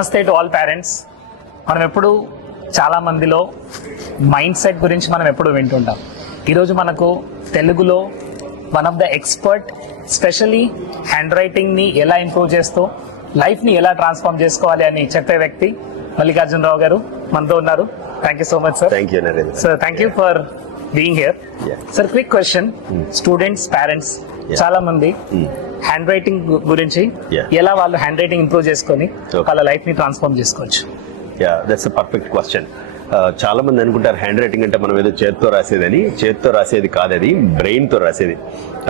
నమస్తే to all parents. మనం ఎప్పుడు చాలా మందిలో మైండ్ సెట్ గురించి మనం ఎప్పుడు వింటుంటాం. ఈరోజు మనకు తెలుగులో one of the expert, specially hand రైటింగ్ని ఎలా ఇంప్రూవ్ చేస్తూ లైఫ్ని ఎలా ట్రాన్స్ఫార్మ్ చేసుకోవాలి అని చెప్పే వ్యక్తి మల్లికార్జునరావు గారు మనతో ఉన్నారు. Thank you so much sir. Thank you Narendra sir. Thank you for being here. Sir, quick question. Students, parents చాలా మంది హ్యాండ్ రైటింగ్ గురించి ఎలా వాళ్ళు హ్యాండ్ రైటింగ్ ఇంప్రూవ్ చేసుకొని వాళ్ళ లైఫ్ ని ట్రాన్స్ఫార్మ్ చేసుకోవచ్చు? Yeah, that's a perfect question. చాలా మంది అనుకుంటారు హ్యాండ్ రైటింగ్ అంటే మనం ఏదో చేత్తో రాసేదని. చేత్తో రాసేది కాదు, అది బ్రెయిన్ తో రాసేది.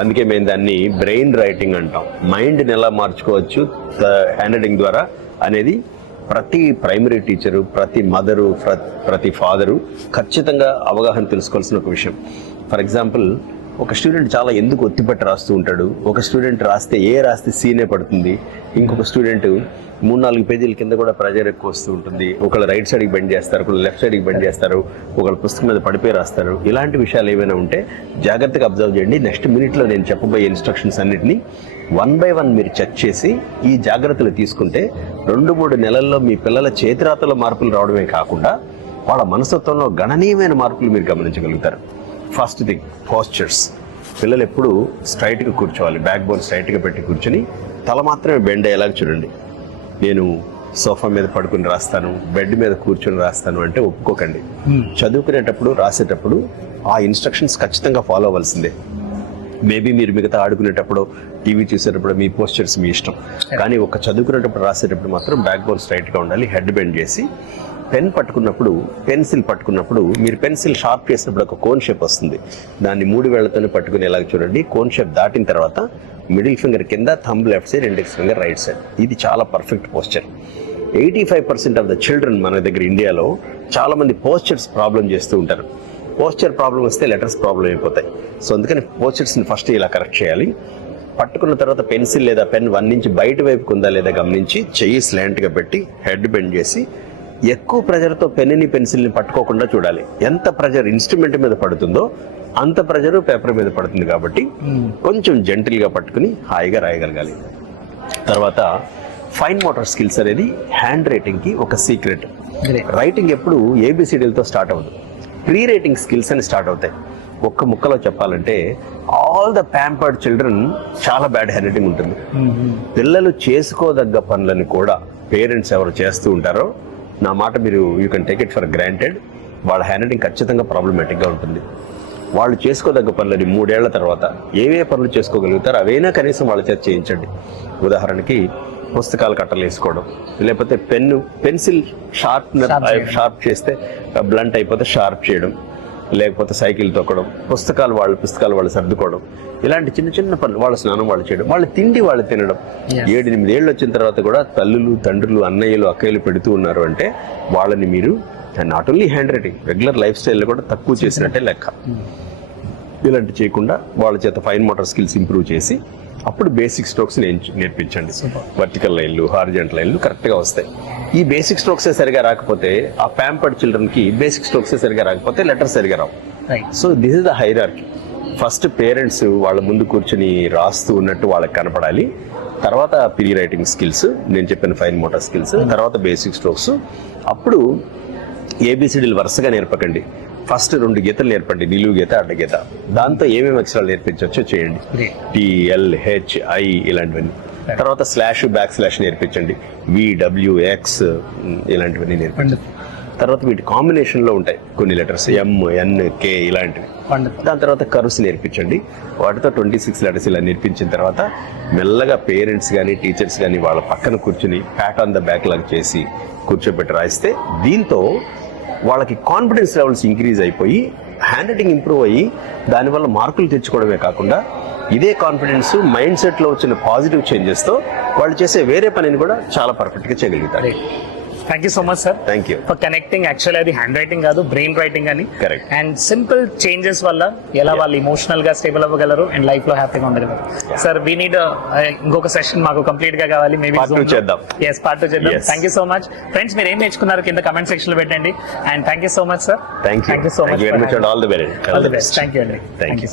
అందుకే మేము దాన్ని బ్రెయిన్ రైటింగ్ అంటాం. మైండ్ని ఎలా మార్చుకోవచ్చు హ్యాండ్ రైటింగ్ ద్వారా అనేది ప్రతి ప్రైమరీ టీచరు, ప్రతి మదరు, ప్రతి ఫాదరు ఖచ్చితంగా అవగాహన తెలుసుకోవాల్సిన ఒక విషయం. ఫర్ ఎగ్జాంపుల్, ఒక స్టూడెంట్ చాలా ఎందుకు ఒత్తిపట్టి రాస్తూ ఉంటాడు. ఒక స్టూడెంట్ రాస్తే సీనే పడుతుంది. ఇంకొక స్టూడెంట్ 3-4 పేజీల కింద కూడా ప్రెజర్ ఎక్కువ వస్తూ ఉంటుంది. ఒకళ్ళు రైట్ సైడ్కి బెండ్ చేస్తారు, ఒకళ్ళు లెఫ్ట్ సైడ్కి బెండ్ చేస్తారు, ఒకళ్ళు పుస్తకం మీద పడిపోయి రాస్తారు. ఇలాంటి విషయాలు ఏమైనా ఉంటే జాగ్రత్తగా అబ్జర్వ్ చేయండి. నెక్స్ట్ మినిట్లో నేను చెప్పబోయే ఇన్స్ట్రక్షన్స్ అన్నిటినీ 1 by 1 మీరు చెక్ చేసి ఈ జాగ్రత్తలు తీసుకుంటే 2-3 నెలల్లో మీ పిల్లల చేతిరాతలో మార్పులు రావడమే కాకుండా వాళ్ళ మనస్తత్వంలో గణనీయమైన మార్పులు మీరు గమనించగలుగుతారు. First thing, postures. పిల్లలు ఎప్పుడు స్ట్రైట్గా కూర్చోవాలి. బ్యాక్ బోన్ స్ట్రైట్గా పెట్టి కూర్చొని తల మాత్రమే బెండ్ అయ్యేలాగా చూడండి. నేను సోఫా మీద పడుకుని రాస్తాను, బెడ్ మీద కూర్చొని రాస్తాను అంటే ఒప్పుకోకండి. చదువుకునేటప్పుడు, రాసేటప్పుడు ఆ ఇన్స్ట్రక్షన్స్ ఖచ్చితంగా ఫాలో అవ్వాల్సిందే. మేబీ మీరు మిగతా ఆడుకునేటప్పుడు, టీవీ చూసేటప్పుడు మీ పోస్చర్స్ మీ ఇష్టం. కానీ ఒక చదువుకునేటప్పుడు, రాసేటప్పుడు మాత్రం బ్యాక్ బోన్ స్ట్రైట్గా ఉండాలి. హెడ్ బెండ్ చేసి పెన్ పట్టుకున్నప్పుడు, పెన్సిల్ పట్టుకున్నప్పుడు మీరు పెన్సిల్ షార్ప్ చేసినప్పుడు ఒక కోన్ షేప్ వస్తుంది. దాన్ని 3 వేళ్లతోనే పట్టుకునేలాగా చూడండి. కోన్ షేప్ దాటిన తర్వాత మిడిల్ ఫింగర్ కింద, thumb left side, index finger right side. ఇది చాలా perfect posture. 85% of the children మన దగ్గర ఇండియాలో చాలా మంది పోస్చర్స్ ప్రాబ్లం చేస్తూ ఉంటారు. పోస్చర్ ప్రాబ్లం వస్తే లెటర్స్ ప్రాబ్లం అయిపోతాయి. సో అందుకని పోస్చర్స్ని ఫస్ట్ ఇలా కరెక్ట్ చేయాలి. పట్టుకున్న తర్వాత పెన్సిల్ లేదా పెన్ 1 నుంచి బయట వైపుకు ఉందా లేదా గమనించి చెయ్యి స్లాంట్గా పెట్టి హెడ్ బెండ్ చేసి ఎక్కువ ప్రెజర్తో పెన్ని పెన్సిల్ని పట్టుకోకుండా చూడాలి. ఎంత ప్రెజర్ ఇన్స్ట్రుమెంట్ మీద పడుతుందో అంత ప్రెజర్ పేపర్ మీద పడుతుంది. కాబట్టి కొంచెం జెంటిల్గా పట్టుకుని హాయిగా రాయగలగాలి. తర్వాత ఫైన్ మోటార్ స్కిల్స్ అనేది హ్యాండ్ రైటింగ్కి ఒక సీక్రెట్. రైటింగ్ ఎప్పుడు ABCDలతో స్టార్ట్ అవ్వదు. ప్రీ రైటింగ్ స్కిల్స్ అని స్టార్ట్ అవుతాయి. ఒక్క ముక్కలో చెప్పాలంటే ఆల్ ద ప్యాంపర్డ్ చిల్డ్రన్ చాలా బ్యాడ్ హ్యాండ్ రైటింగ్ ఉంటుంది. పిల్లలు చేసుకోదగ్గ పనులను కూడా పేరెంట్స్ ఎవరు చేస్తూ ఉంటారో, నా మాట మీరు you can take it for granted, వాళ్ళ హ్యాండ్ రైటింగ్ ఖచ్చితంగా ప్రాబ్లమేటిక్గా ఉంటుంది. వాళ్ళు చేసుకోదగ్గ పనులని 3 ఏళ్ల తర్వాత ఏవే పనులు చేసుకోగలుగుతారో అవైనా కనీసం వాళ్ళ చేత చేయించండి. ఉదాహరణకి పుస్తకాలు కట్టలు వేసుకోవడం, లేకపోతే పెన్సిల్ షార్ప్ చేస్తే బ్లంట్ అయిపోతే షార్ప్ చేయడం, లేకపోతే సైకిల్ తొక్కడం, పుస్తకాలు వాళ్ళు సర్దుకోవడం, ఇలాంటి చిన్న చిన్న పనులు. వాళ్ళ స్నానం వాళ్ళు చేయడం, వాళ్ళ తిండి వాళ్ళు తినడం. 7-8 ఏళ్ళు వచ్చిన తర్వాత కూడా తల్లులు, తండ్రులు, అన్నయ్యలు, అక్కయ్యలు పెడుతూ ఉన్నారు అంటే వాళ్ళని మీరు not only hand writing, regular life స్టైల్లో కూడా తక్కువ చేసినట్టే లెక్క. ఇలాంటి చేయకుండా వాళ్ళ చేత ఫైన్ మోటార్ స్కిల్స్ ఇంప్రూవ్ చేసి అప్పుడు బేసిక్ స్ట్రోక్స్ నేర్పించండి. వర్టికల్ లైన్లు, హారిజంటల్ లైన్లు కరెక్ట్గా వస్తాయి. ఈ బేసిక్ స్ట్రోక్సే సరిగా రాకపోతే, ఆ ప్యాంపర్డ్ చిల్డ్రన్కి బేసిక్ స్ట్రోక్సే సరిగా రాకపోతే లెటర్స్ సరిగా రావు. So this is the hierarchy. First parents వాళ్ళ ముందు కూర్చొని రాస్తూ ఉన్నట్టు వాళ్ళకి కనపడాలి. తర్వాత ప్రీ రైటింగ్ స్కిల్స్, నేను చెప్పిన ఫైన్ మోటార్ స్కిల్స్, తర్వాత బేసిక్ స్ట్రోక్స్. అప్పుడు ABCDలు వరుసగా నేర్పకండి. ఫస్ట్ 2 గీతలు నేర్పండి, నిలువు గీత, అడ్డగీత. దాంతో ఏమేమి అక్షరాలు నేర్పించవచ్చో చేయండి. TLHI ఇలాంటివన్నీ. తర్వాత స్లాష్, బ్యాక్ స్లాష్ నేర్పించండి. VWX ఇలాంటివన్నీ నేర్పించండి. తర్వాత వీటి కాంబినేషన్లో ఉంటాయి కొన్ని లెటర్స్, MNK ఇలాంటివి. దాని తర్వాత కర్వ్స్ నేర్పించండి. వాటితో 26 లెటర్స్ ఇలా నేర్పించిన తర్వాత మెల్లగా పేరెంట్స్ కానీ టీచర్స్ కానీ వాళ్ళ పక్కన కూర్చుని ప్యాట్ ఆన్ ద బ్యాక్ లాగా చేసి కూర్చోబెట్టి రాయిస్తే దీంతో వాళ్ళకి కాన్ఫిడెన్స్ లెవెల్స్ ఇంక్రీజ్ అయిపోయి హ్యాండ్ రైటింగ్ ఇంప్రూవ్ అయ్యి దానివల్ల మార్కులు తెచ్చుకోవడమే కాకుండా ఇదే కాన్ఫిడెన్స్ మైండ్ సెట్లో వచ్చిన పాజిటివ్ చేంజెస్తో వాళ్ళు చేసే వేరే పనిని కూడా చాలా పర్ఫెక్ట్గా చేయగలుగుతారు. Thank you so much sir. Thank you for connecting. Actually అది హ్యాండ్ రైటింగ్ కాదు, బ్రెయిన్ రైటింగ్ అని. కరెక్ట్. అండ్ సింపుల్ చేంజెస్ వల్ల ఎలా వాళ్ళు ఇమోషనల్ గా స్టేబుల్ అవ్వగలరు అండ్ లైఫ్ లో హ్యాపీగా ఉండగలరు. సార్, వీ నీడ్ ఇంకొక సెషన్ మాకు కంప్లీట్ గా కావాలి. మేబీ పార్ట్ 2 చేద్దాం. పార్ట్ 2 చేద్దాం. Thank you so much. Friends, మీరు ఏం నేర్చుకున్నారు కింద కమెంట్ సెక్షన్ లో పెట్టండి. And thank you so much sir. Thank you so much. All the best. Thank you అండి. Thank you.